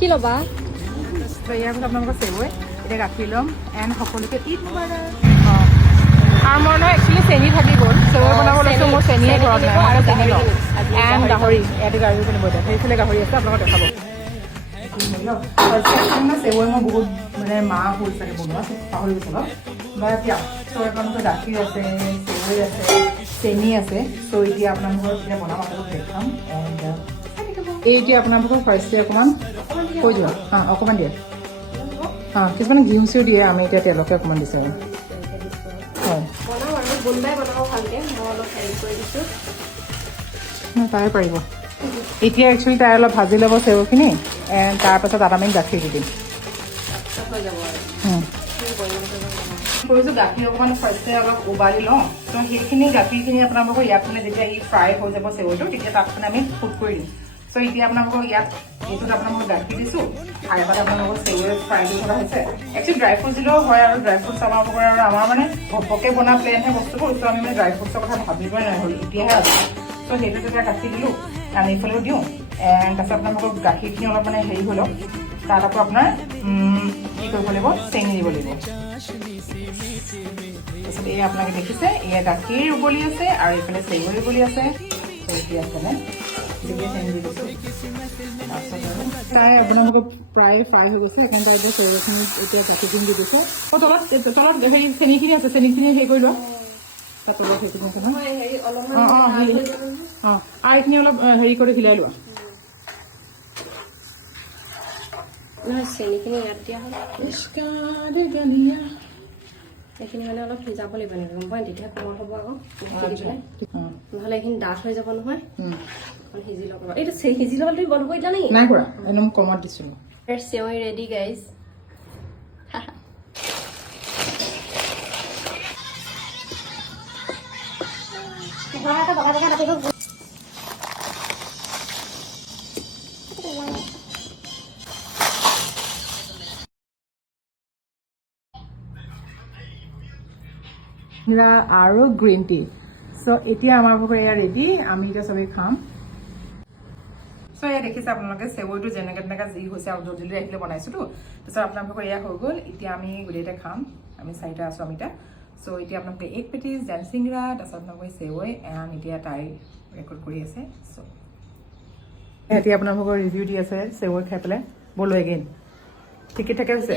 কি ল'বা? তো ইয়াৰ পিছত আপোনালোকৰ চেৱৈ এতিয়া গাখীৰ ল'ম এণ্ড সকলোকে ঈদ মুবাৰক। আৰু মই নহয় একচুৱেলি চেনি থাকি গ'ল, চেৱৈ বনাব লৈছোঁ, মোৰ চেনিয়ে ঘৰত নাই, মই চেনি লওঁ এণ্ড গাহৰি, ইয়াতে গাহৰি কিনিব এতিয়া, সেইফালে গাহৰি আছে আপোনালোকক দেখাব। চেৱৈ মই বহুত মানে মাহ হ'ল চাগে বনোৱা, পাহৰি গৈছোঁ অলপ বা এতিয়া চ' আপোনালোকৰ গাখীৰ আছে, চেৱৈ আছে, চেনি আছে। চ' এতিয়া আপোনালোকৰ এতিয়া বনাম, আপোনালোকক দেখাম এণ্ড এই এতিয়া আপোনালোকৰ ফাৰ্ষ্টে অকণমান কৈ দিওঁ অকণমান দিয়ে কিছুমানে ঘিউ চিউ দিয়ে, আমি এতিয়া তেলকে অকণমান দিছোঁ হয় তাই পাৰিব। এতিয়া একচুৱেলি তাই অলপ ভাজি ল'ব চেৱৈখিনি এণ্ড তাৰপাছত তাত আমি গাখীৰ দি দিম। কৰিছোঁ গাখীৰ অকণমান ফাৰ্ষ্টে অলপ উবালি লওঁ, ত' সেইখিনি গাখীৰখিনি আপোনালোকৰ ইয়াত মানে যেতিয়া ই ফ্ৰাই হৈ যাব চেৱৈটো, তেতিয়া তাত মানে আমি ফুট কৰি দিম। চ' এতিয়া আপোনালোকক ইয়াত এইটোত আপোনালোকক গাখীৰ দিছোঁ, খাই পালে আপোনালোকৰ চেৱৈ ফ্ৰাই কৰি থকা হৈছে। একচুৱেলি ড্ৰাই ফ্ৰুটছ দিলেও হয়, আৰু ড্ৰাই ফ্ৰুটছ আমাৰ পৰা আৰু আমাৰ মানে ঘপকে বনা প্লেনহে বস্তুবোৰ, চ' আমি মানে ড্ৰাই ফ্ৰুটছৰ কথা ভাবিবই নাই হ'ল, এতিয়াহে আছে। চ' সেইটো তেতিয়া কাটি দিলোঁ, আমি এইফালেও দিওঁ এণ্ড তাৰপিছত আপোনালোকৰ গাখীৰখিনি অলপ মানে হেৰি হৈ লওক, তাত আকৌ আপোনাৰ কি কৰিব লাগিব, চেনি দিব লাগিব। তাৰপিছত এয়া আপোনালোকে দেখিছে, এয়া গাখীৰ উবলি আছে আৰু এইফালে চেৱৈ উবলি আছে। এতিয়া আছেনে তাই আপোনালোকক প্ৰায় ফ্ৰাই হৈ গৈছে, সেইকাৰণে তাই এতিয়া চেৱৈখিনি এতিয়া গাখীৰখিনি দি দিছে। তলত হেৰি চেনিখিনি আছে, চেনিখিনি হেৰি কৰি লোৱা, তাত তলত সেইখিনি আছে নহয় আৰু এইখিনি অলপ হেৰি কৰি হিলাই লোৱা। চেনিখিনি ইয়াত দিয়া হ'ল, এইখিনি মানে অলপ সিজাব লাগিব নেকি, গম পাই? তেতিয়াহে কোমল হ'ব আকৌ, নহ'লে এইখিনি ডাঠ হৈ যাব নহয়। সিজি ল'ব, এইটো সিজি ল'ব, তুমি বন্ধ কৰি দিলা নেকি? নাই কৰা, একদম কমত দিছোঁ। চেৱৈ ৰেডি গাইজ। আৰু গ্ৰীণ টি। চ' এতিয়া আমাৰ ভাগৰ এয়া ৰেডি, আমি এতিয়া চবেই খাম। চ' এয়া দেখিছে আপোনালোকে চেৱৈটো যেনেকৈ তেনেকৈ যি হৈছে আৰু জলদি আহিলে বনাইছোঁতো, তাৰপিছত আপোনালোকৰ এয়া হৈ গ'ল। এতিয়া আমি গোটেইটা খাম, আমি চাৰিটা আছোঁ আমি এতিয়া। চ' এতিয়া আপোনালোকে এগ পেটিছ, জাল চিংৰা, তাৰপিছত আপোনালোকে চেৱৈ এণ্ড এতিয়া তাই ৰেকৰ্ড কৰি আছে। চ' এতিয়া আপোনালোকৰ ৰিভিউ দি আছে চেৱৈ খাই পেলাই, ব'লো এগেইন। ঠিকে থাকে হৈছে।